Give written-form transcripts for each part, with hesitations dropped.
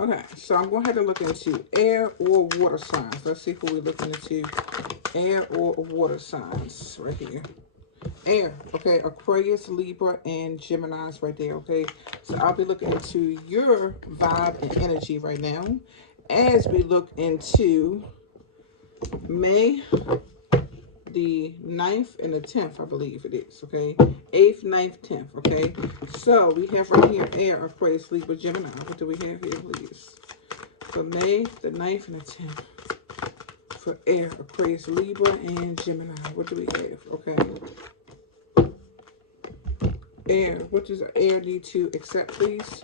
Okay, so I'm going to have to look into air or water signs. Let's see who we're looking into. Air or water signs right here. Air, okay, Aquarius, Libra, and Gemini's right there, okay? So I'll be looking into your vibe and energy right now as we look into May the 9th and the 10th, I believe it is, okay? 8th, 9th, 10th, okay? So we have right here Air, Aquarius, Libra, Gemini. What do we have here, please? For May the 9th and the 10th. For Air, Aquarius, Libra, and Gemini. What do we have? Okay. Air. What does air need to accept, please?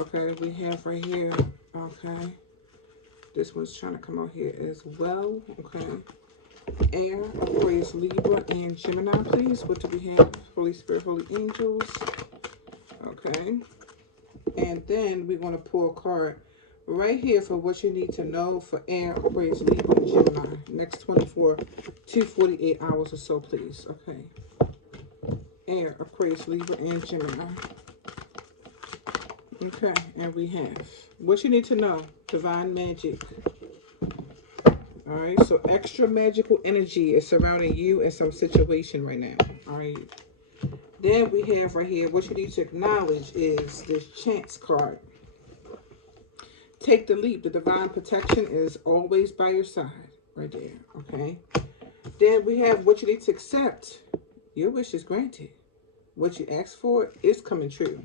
Okay, we have right here. Okay. This one's trying to come out here as well. Okay. Air, Aquarius, Libra, and Gemini, please. What do we have? Holy Spirit, Holy Angels. Okay. And then we're going to pull a card right here for what you need to know for Air, Aquarius, Libra, and Gemini. Next 24 to 48 hours or so, please. Okay. Air, Aquarius, Libra, and Gemini. Okay, and we have what you need to know. Divine magic. All right, so extra magical energy is surrounding you in some situation right now. All right. Then we have right here what you need to acknowledge is this chance card. Take the leap. The divine protection is always by your side. Right there. Okay. Then we have what you need to accept. Your wish is granted. What you ask for is coming true.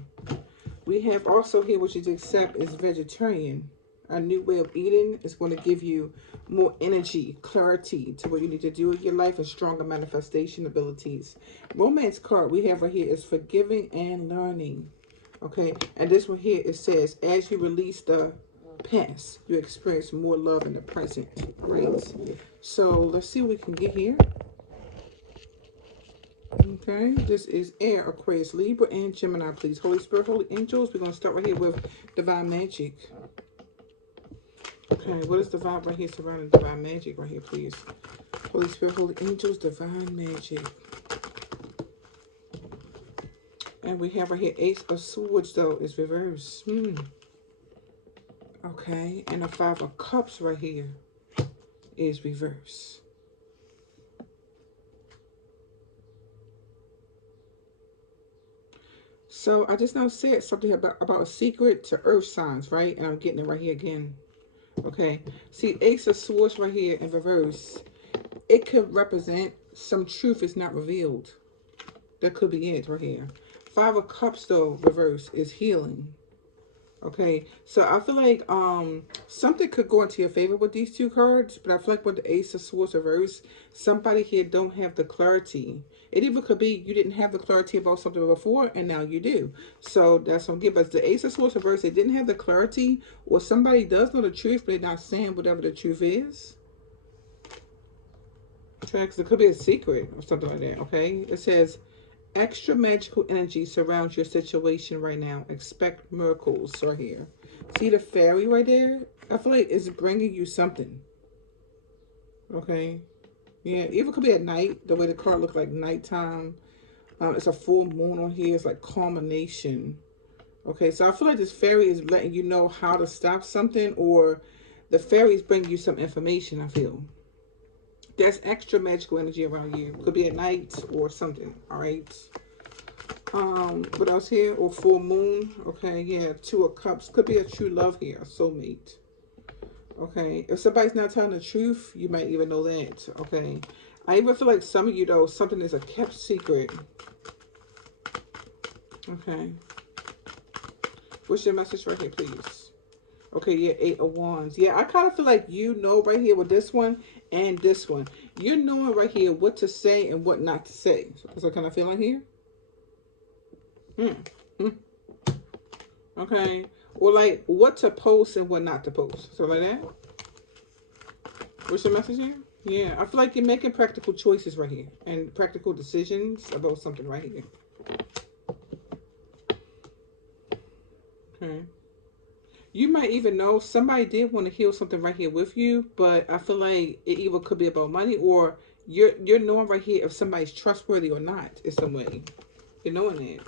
We have also here what you need to accept is vegetarian. A new way of eating is going to give you more energy, clarity to what you need to do in your life, and stronger manifestation abilities. Romance card we have right here is forgiving and learning. Okay, and this one here, it says, as you release the past, you experience more love in the present. Right? So let's see what we can get here. Okay, this is Air, Aquarius, Libra, and Gemini, please. Holy Spirit, Holy Angels. We're going to start right here with Divine Magic. Okay, what is the vibe right here surrounding Divine Magic right here, please? Holy Spirit, Holy Angels, Divine Magic. And we have right here Ace of Swords, though, is reversed. Okay, and the Five of Cups right here is reversed. So I just now said something about a secret to earth signs, right? And I'm getting it right here again. Okay, see Ace of Swords right here in reverse. It could represent some truth is not revealed. That could be it right here. Five of Cups though, reverse, is healing. Okay, so I feel like something could go into your favor with these two cards, but I feel like with the Ace of Swords reverse, somebody here don't have the clarity. It even could be you didn't have the clarity about something before, and now you do. So that's what I'm getting. But the Ace of Swords reverse, they didn't have the clarity, or somebody does know the truth, but they're not saying whatever the truth is. Okay, because it could be a secret or something like that. Okay, it says extra magical energy surrounds your situation right now. Expect miracles right here. See the fairy right there? I feel like it's bringing you something. Okay. Yeah, even could be at night. The way the card looks like nighttime. It's a full moon on here. It's like culmination. Okay, so I feel like this fairy is letting you know how to stop something, or the fairies bring you some information, I feel. There's extra magical energy around you. Could be at night or something. All right. What else here? Or full moon. Okay, yeah. Two of Cups. Could be a true love here. A soulmate. Okay. If somebody's not telling the truth, you might even know that. Okay. I even feel like some of you, though, something is a kept secret. Okay. What's your message right here, please? Okay, yeah, Eight of Wands. Yeah, I kind of feel like you know right here with this one and this one. You're knowing right here what to say and what not to say. So that's what kind of feeling here. Hmm. Okay. Or like what to post and what not to post. So like that. What's your message here? Yeah, I feel like you're making practical choices right here and practical decisions about something right here. Okay. You might even know somebody did want to heal something right here with you, but I feel like it either could be about money, or you're knowing right here if somebody's trustworthy or not in some way. You're knowing that.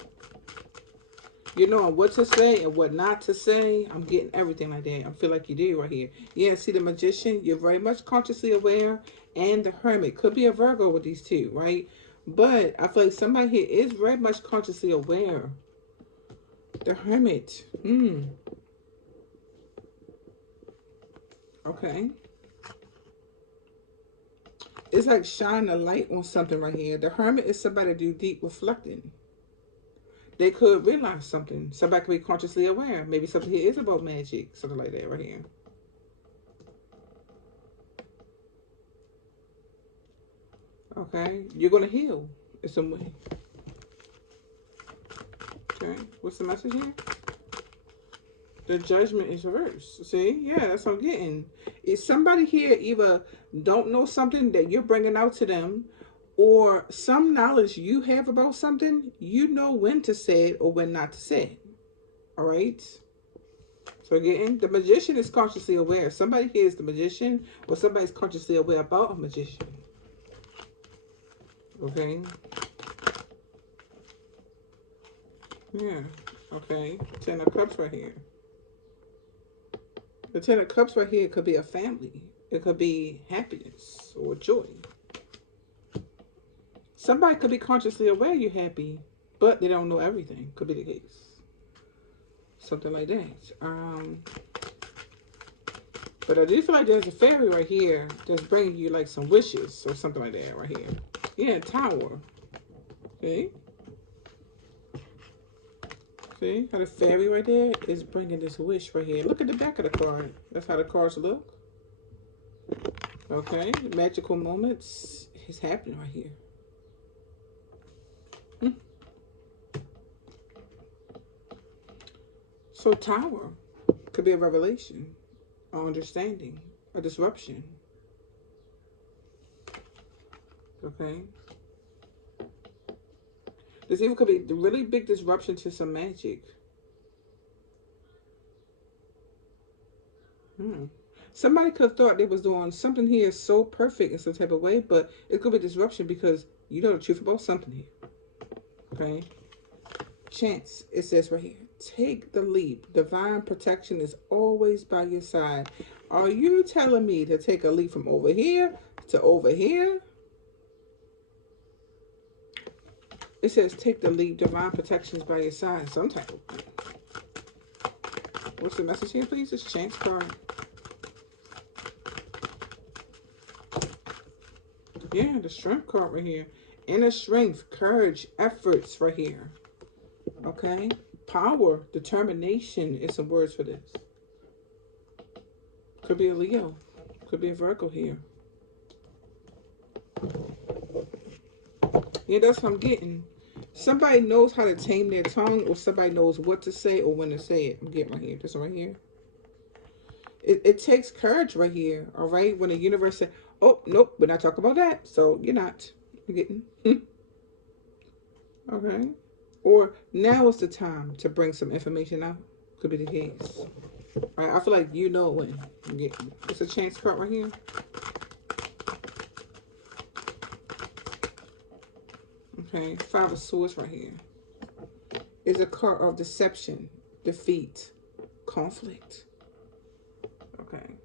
You know what to say and what not to say. I'm getting everything like that. I feel like you do right here. Yeah, see the magician, you're very much consciously aware. And the hermit. Could be a Virgo with these two, right? But I feel like somebody here is very much consciously aware. The hermit. Okay. It's like shining a light on something right here. The hermit is somebody to do deep reflecting. They could realize something. Somebody could be consciously aware. Maybe something here is about magic. Something like that right here. Okay. You're going to heal in some way. Okay. What's the message here? The judgment is reversed. See? Yeah, that's what I'm getting. Is somebody here either don't know something that you're bringing out to them, or some knowledge you have about something, you know when to say it or when not to say it. All right? So again, the magician is consciously aware. Somebody here is the magician, or somebody's consciously aware about a magician. Okay? Yeah. Okay. Ten of Cups right here. The Ten of Cups right here could be a family. It could be happiness or joy. Somebody could be consciously aware you're happy, but they don't know everything. Could be the case. Something like that. But I do feel like there's a fairy right here that's bringing you like some wishes or something like that right here. Yeah, Tower. See? See how the fairy right there is bringing this wish right here. Look at the back of the card. That's how the cards look. Okay, magical moments is happening right here. So Tower could be a revelation, an understanding, a disruption. Okay. This even could be a really big disruption to some magic. Somebody could have thought they was doing something here so perfect in some type of way, but it could be disruption because you know the truth about something here. Okay. Chance, it says right here. Take the leap. Divine protection is always by your side. Are you telling me to take a leap from over here to over here? It says take the leap. Divine protection is by your side. Some type of way. What's the message here, please? It's Chance card. Yeah, the strength card right here. Inner strength, courage, efforts right here. Okay. Power, determination is some words for this. Could be a Leo. Could be a Virgo here. Yeah, that's what I'm getting. Somebody knows how to tame their tongue, or somebody knows what to say or when to say it. I'm getting right here. This right here. It takes courage right here, all right? When the universe said, oh, nope, we're not talking about that. So you're not. You're getting. Okay. Or now is the time to bring some information out. Could be the case. All right, I feel like you know when. I'm getting. It's a Chance card right here. Okay, Five of Swords right here. Is a card of deception, defeat, conflict. Okay.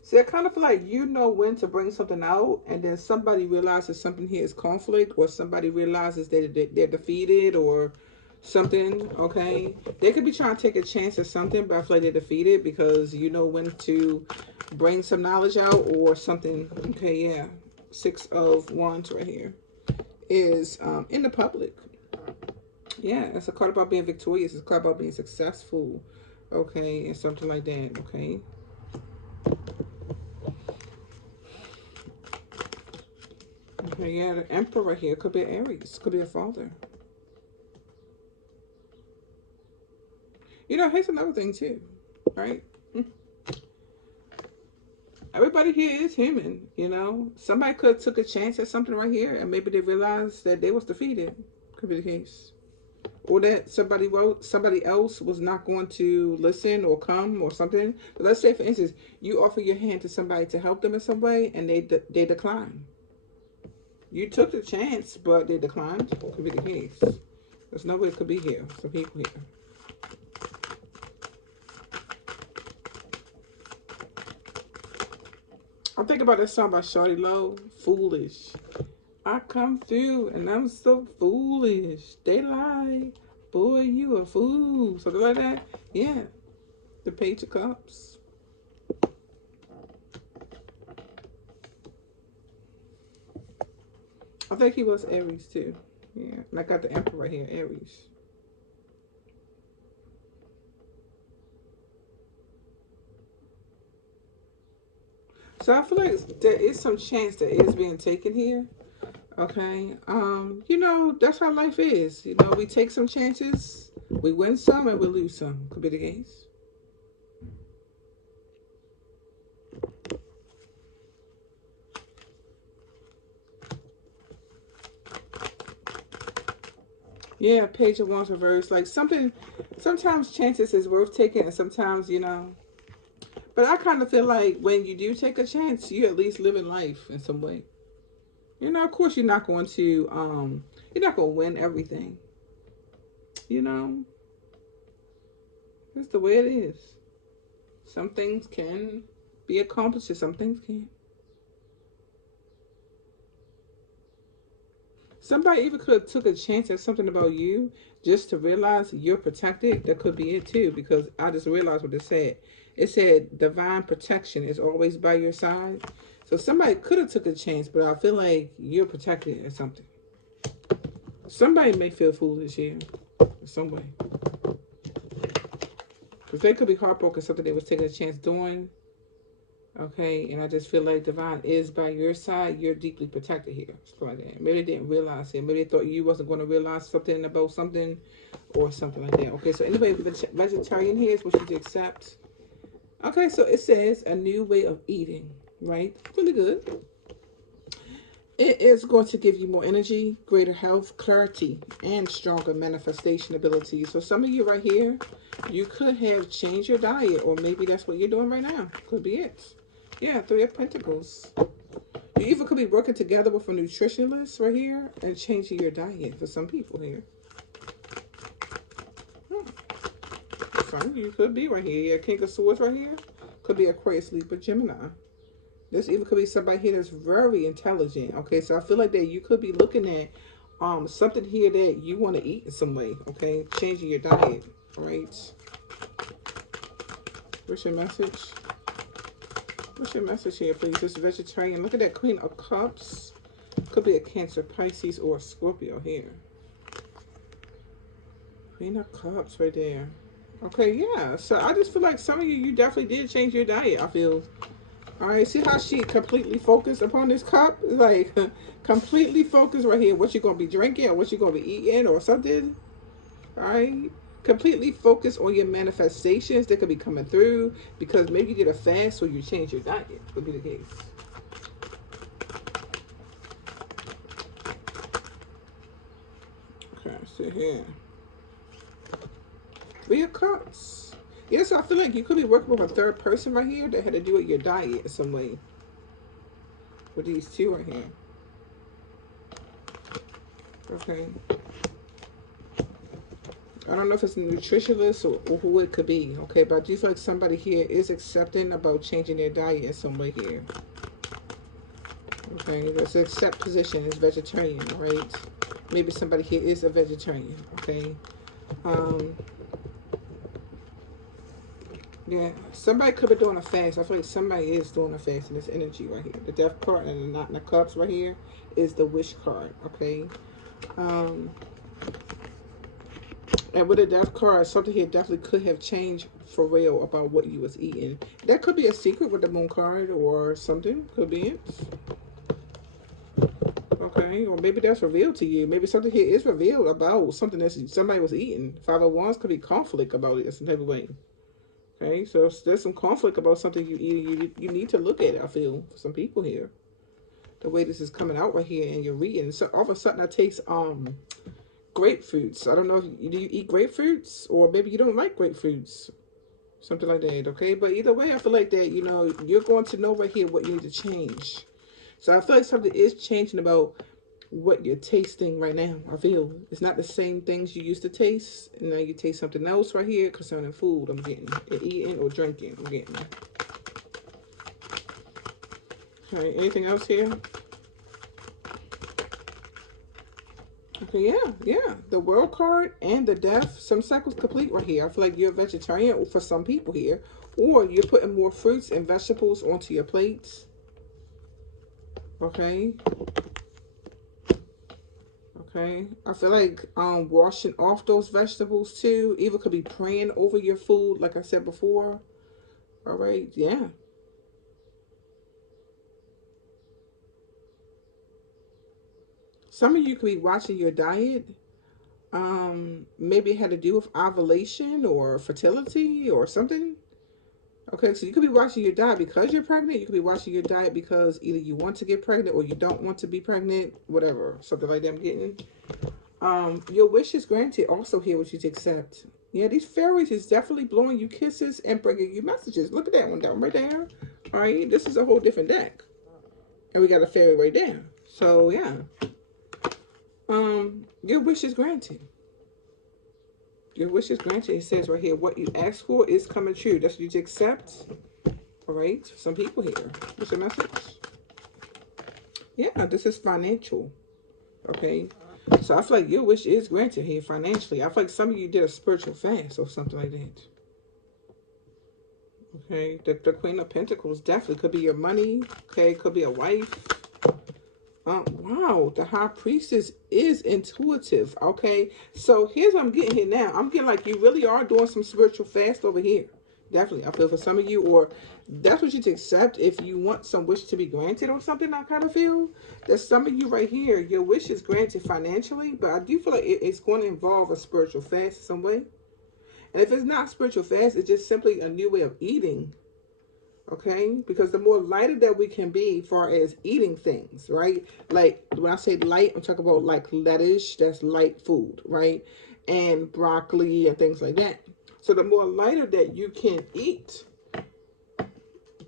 See, I kind of feel like you know when to bring something out, and then somebody realizes something here is conflict, or somebody realizes they're defeated, or something, okay? They could be trying to take a chance at something, but I feel like they're defeated because you know when to bring some knowledge out or something. Okay, yeah. Six of Wands right here is in the public. Yeah, it's a card about being victorious. It's a card about being successful, okay, and something like that, okay? Okay, yeah, the Emperor right here could be Aries, could be a father. You know, here's another thing too, right? Everybody here is human, you know. Somebody could have took a chance at something right here, and maybe they realized that they was defeated. Could be the case, or that somebody else was not going to listen or come or something. But let's say, for instance, you offer your hand to somebody to help them in some way, and they decline. You took the chance, but they declined. Could be the case. There's no way it could be here. Some people here. I'm thinking about that song by Shawty Low, Foolish. I come through and I'm so foolish. They lie. Boy, you a fool. Something like that. Yeah. The Page of Cups. I think he was Aries too. Yeah. And I got the Emperor right here, Aries. So I feel like there is some chance that is being taken here. Okay. You know, that's how life is. You know, we take some chances, we win some and we lose some. Could be the case. Yeah, Page of Wands reverse. Like something sometimes chances is worth taking and sometimes, you know. But I kind of feel like when you do take a chance, you at least live in life in some way. You know, of course you're not gonna win everything. You know, that's the way it is. Some things can be accomplished and some things can't. Somebody even could have took a chance at something about you just to realize you're protected. That could be it too, because I just realized what it said. It said divine protection is always by your side. So somebody could have took a chance, but I feel like you're protected or something. Somebody may feel foolish here in some way. Because they could be heartbroken something they was taking a chance doing. Okay, and I just feel like divine is by your side. You're deeply protected here. Something like that. Maybe they didn't realize it. Maybe they thought you wasn't going to realize something about something or something like that. Okay, so anyway, vegetarian here is what you accept. Okay, so it says a new way of eating, right? Really good. It is going to give you more energy, greater health, clarity, and stronger manifestation abilities. So some of you right here, you could have changed your diet, or maybe that's what you're doing right now. Could be it. Yeah, Three of Pentacles. You even could be working together with a nutritionist right here and changing your diet for some people here. Hmm. Some you could be right here. Yeah, King of Swords right here. Could be Aquarius, Libra, Gemini. This even could be somebody here that's very intelligent. Okay, so I feel like that you could be looking at something here that you want to eat in some way. Okay, changing your diet. All right. What's your message? What's your message here, please? This vegetarian. Look at that Queen of Cups. Could be a Cancer, Pisces, or a Scorpio here. Queen of Cups right there. Okay, yeah. So I just feel like some of you, you definitely did change your diet. I feel. All right, see how she completely focused upon this cup? Like, completely focused right here. What you going to be drinking or what you going to be eating or something? All right? Completely focused on your manifestations that could be coming through because maybe you did a fast or you change your diet. Could be the case. Okay, so here. Three of Cups. Yeah, so I feel like you could be working with a third person right here that had to do with your diet in some way. With these two right here. Okay. I don't know if it's a nutritionist or who it could be, okay? But I do feel like somebody here is accepting about changing their diet in some way here. Okay, that's an accept position is vegetarian, right? Maybe somebody here is a vegetarian, okay? Um, yeah, somebody could be doing a fast. I feel like somebody is doing a fast in this energy right here. The Death card and the Knight of Cups right here is the Wish card, okay? Um, And with a death card, something here definitely could have changed for real about what you was eating. That could be a secret with the moon card or something. Could be it. Okay. Or maybe that's revealed to you. Maybe something here is revealed about something that somebody was eating. 501s could be conflict about it in some type of way. Okay. So there's some conflict about something you eat. You need to look at it, I feel, for some people here. The way this is coming out right here and you're reading. So all of a sudden I taste grapefruits. I don't know if do you eat grapefruits or maybe you don't like grapefruits. Something like that, okay? But either way, I feel like that, you're going to know right here what you need to change. So I feel like something is changing about what you're tasting right now. I feel it's not the same things you used to taste, and now you taste something else right here concerning food. I'm getting eating or drinking. I'm getting. Okay, anything else here? Okay, yeah. The world card and the death. Some cycles complete right here. I feel like you're a vegetarian for some people here, or you're putting more fruits and vegetables onto your plates. Okay. Okay. I feel like washing off those vegetables too. Either could be praying over your food, like I said before. All right. Yeah. Some of you could be watching your diet. Maybe it had to do with ovulation or fertility or something. Okay, so you could be watching your diet because you're pregnant. You could be watching your diet because either you want to get pregnant or you don't want to be pregnant, whatever, something like that. I'm getting. Your wish is granted. Also, here what you to accept. Yeah, these fairies is definitely blowing you kisses and bringing you messages. Look at that one down right there. All right, this is a whole different deck, and we got a fairy right there. So yeah, your wish is granted. Your wish is granted. It says right here, what you ask for is coming true. That's what you to accept. All right, some people here. What's the message? Yeah, this is financial. Okay, so I feel like your wish is granted here financially. I feel like some of you did a spiritual fast or something like that. Okay, the Queen of Pentacles definitely could be your money. Okay, could be a wife. Wow, the High Priestess is intuitive. Okay, so here's what I'm getting here now. I'm getting like you really are doing some spiritual fast over here. Definitely, I feel for some of you, or that's what you to accept if you want some wish to be granted or something. I kind of feel that some of you right here, your wish is granted financially, but I do feel like it's going to involve a spiritual fast in some way. And if it's not spiritual fast, it's just simply a new way of eating. Okay, because the more lighter that we can be far as eating things, right? Like when I say light, I'm talking about like lettuce, that's light food, right? And broccoli and things like that. So the more lighter that you can eat,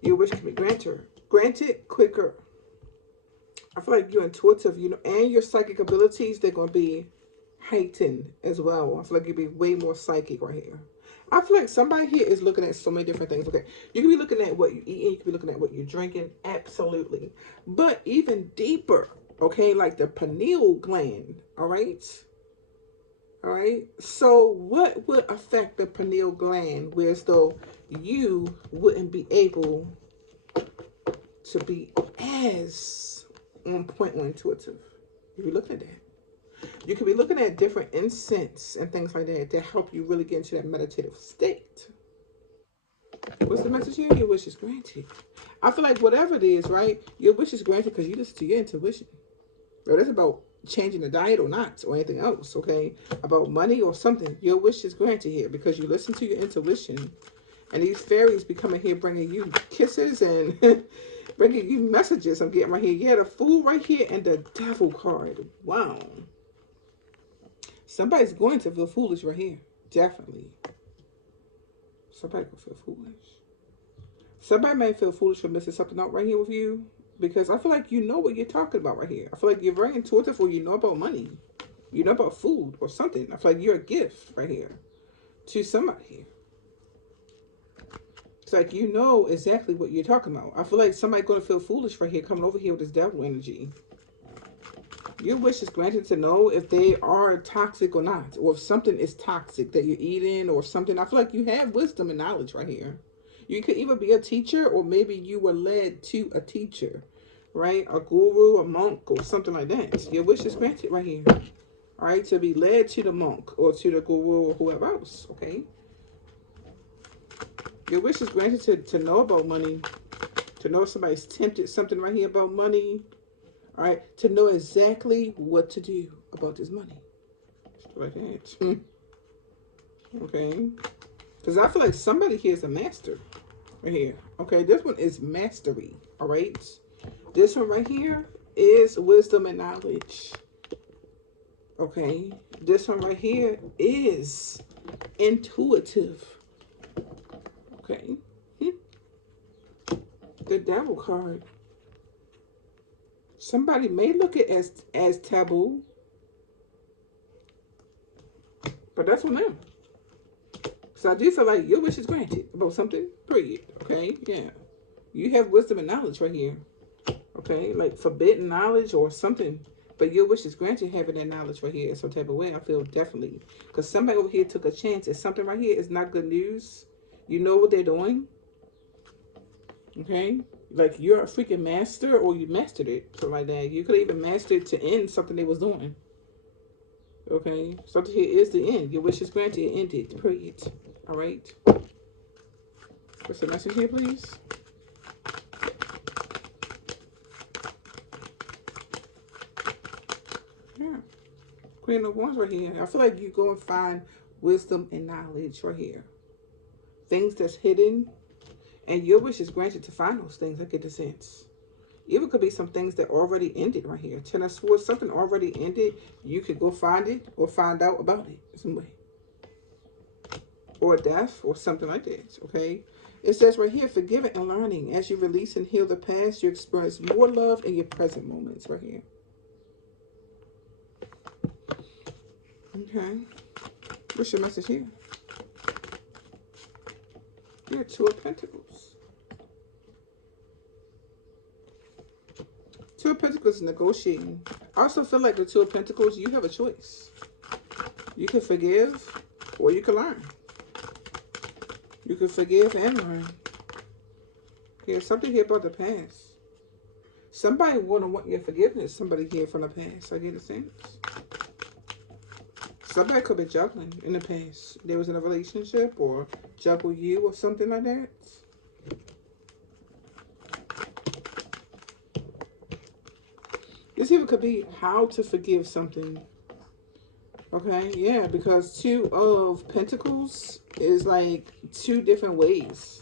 your wish can be granted quicker. I feel like you're intuitive, and your psychic abilities, they're going to be heightened as well. I feel like you'll be way more psychic right here. I feel like somebody here is looking at so many different things. Okay, you can be looking at what you eat, you can be looking at what you're drinking, absolutely. But even deeper, okay, like the pineal gland, all right? All right. So what would affect the pineal gland, whereas though you wouldn't be able to be as on point or intuitive? If you look at that. You could be looking at different incense and things like that help you really get into that meditative state. What's the message here? Your wish is granted. I feel like whatever it is, right? Your wish is granted because you listen to your intuition. Whether it's about changing the diet or not, or anything else, okay? About money or something. Your wish is granted here because you listen to your intuition. And these fairies be coming here bringing you kisses and bringing you messages. I'm getting right here. Yeah, the Fool right here and the Devil card. Wow. Somebody's going to feel foolish right here. Definitely. Somebody will feel foolish. Somebody may feel foolish for missing something out right here with you. Because I feel like you know what you're talking about right here. I feel like you're very intuitive or you know about money. You know about food or something. I feel like you're a gift right here to somebody here. It's like you know exactly what you're talking about. I feel like somebody's going to feel foolish right here coming over here with this devil energy. Your wish is granted to know if they are toxic or not, or if something is toxic that you're eating or something. I feel like you have wisdom and knowledge right here. You could either be a teacher or maybe you were led to a teacher, right? A guru, a monk, or something like that. Your wish is granted right here. All right, to be led to the monk or to the guru or whoever else, okay? Your wish is granted to know about money, to know if somebody's tempted something right here about money, all right? To know exactly what to do about this money. Like that. Okay. Because I feel like somebody here is a master right here. Okay, this one is mastery. All right. This one right here is wisdom and knowledge. Okay. This one right here is intuitive. Okay. The Devil card. Somebody may look at it as taboo, but that's on them. So I do feel like your wish is granted about something, period. Okay? Yeah. You have wisdom and knowledge right here. Okay? Like forbidden knowledge or something. But your wish is granted having that knowledge right here in some type of way. I feel definitely. Because somebody over here took a chance. If something right here is not good news, you know what they're doing. Okay? Like you're a freaking master or you mastered it. Something like that. You could even master it to end something they was doing. Okay? Something here is the end. Your wish is granted. It ended. Period. All right? What's the message here, please? Yeah. Queen of Wands right here. I feel like you go and find wisdom and knowledge right here. Things that's hidden. And your wish is granted to find those things. I get the sense. Even could be some things that already ended right here. Ten of Swords, something already ended. You could go find it or find out about it some way. Or death or something like that. Okay. It says right here, forgiving and learning. As you release and heal the past, you experience more love in your present moments right here. Okay. What's your message here? Yeah, Two of Pentacles. Two of Pentacles is negotiating. I also feel like the Two of Pentacles, you have a choice. You can forgive or you can learn. You can forgive and learn. There's something here about the past. Somebody want your forgiveness. Somebody here from the past. I get a sense. Somebody could be juggling in the past. They was in a relationship or juggle you or something like that. This even could be how to forgive something. Okay, yeah, because Two of Pentacles is like two different ways.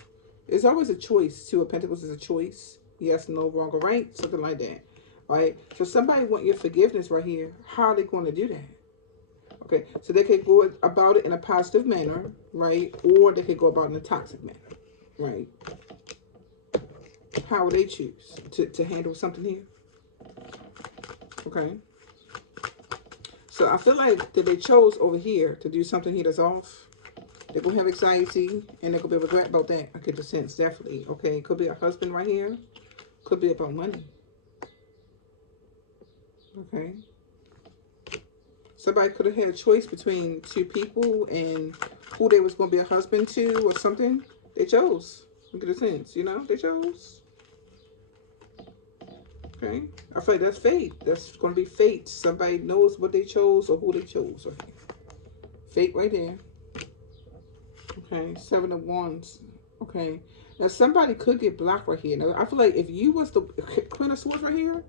It's always a choice. Two of Pentacles is a choice. Yes, no, wrong, or right, something like that. All right, so somebody want your forgiveness right here. How are they going to do that? Okay, so they could go about it in a positive manner, right? Or they could go about it in a toxic manner, right? How would they choose to handle something here? Okay. So I feel like that they chose over here to do something here that's off. They're going to have anxiety and they're going to be regret about that. I get the sense, definitely. Okay, could be a husband right here. Could be about money. Okay. Somebody could have had a choice between two people and who they was going to be a husband to or something. They chose. I get a sense, you know? They chose. Okay. I feel like that's fate. That's going to be fate. Somebody knows what they chose or who they chose. Okay. Fate right there. Okay. Seven of Wands. Okay. Now, somebody could get blocked right here. Now, I feel like if you was the Queen of Swords right here,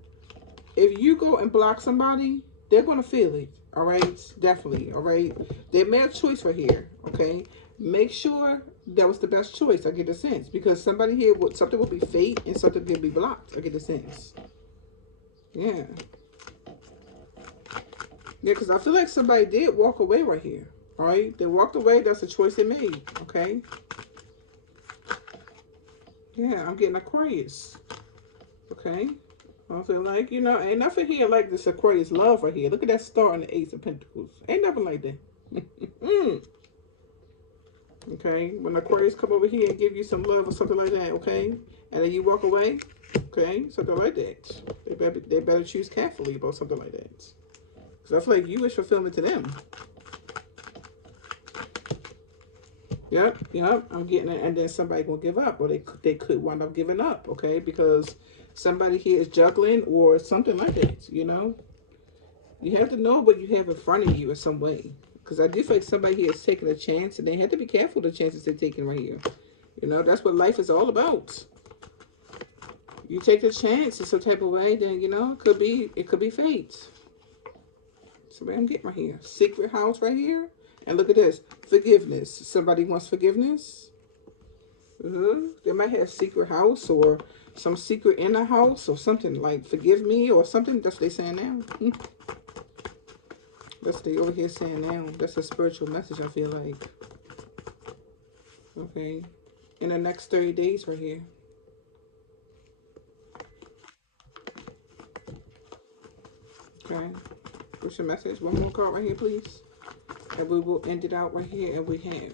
if you go and block somebody, they're going to feel it. All right? Definitely. All right? They made a choice right here. Okay? Make sure that was the best choice. I get the sense. Because somebody here, something will be fate and something will be blocked. I get the sense. Yeah. Yeah, because I feel like somebody did walk away right here. All right? They walked away. That's a choice they made. Okay? Yeah, I'm getting Aquarius. Okay? I feel like, you know, ain't nothing here like this Aquarius love right here. Look at that star on the Ace of Pentacles. Ain't nothing like that. Okay? When Aquarius come over here and give you some love or something like that, okay? And then you walk away, okay? Something like that. They better choose carefully about something like that. Because I feel like you wish fulfillment to them. Yep, yep, I'm getting it. And then somebody gonna give up, or they could wind up giving up, okay? Because somebody here is juggling or something like that, you know? You have to know what you have in front of you in some way. Because I do feel like somebody here is taking a chance, and they have to be careful of the chances they're taking right here. You know, that's what life is all about. You take a chance in some type of way, then, you know, it could be fate. So what I'm getting right here. Secret house right here. And look at this. Forgiveness. Somebody wants forgiveness. They might have secret house or some secret in the house or something like forgive me or something. That's what they're saying now. That's what they over here saying now. That's a spiritual message, I feel like. Okay. In the next 30 days right here. Okay. What's your message? One more card right here, please. And we will end it out right here. And we have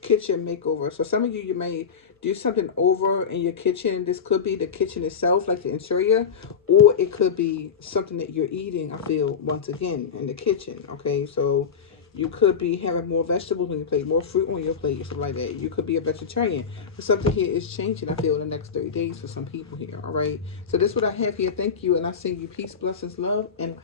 kitchen makeover. So some of you may do something over in your kitchen. This could be the kitchen itself, like the interior, or it could be something that you're eating, I feel, once again, in the kitchen. Okay, so you could be having more vegetables on your plate, more fruit on your plate, something like that. You could be a vegetarian. But something here is changing, I feel, in the next 30 days for some people here. All right, so this is what I have here. Thank you, and I send you peace, blessings, love, and light.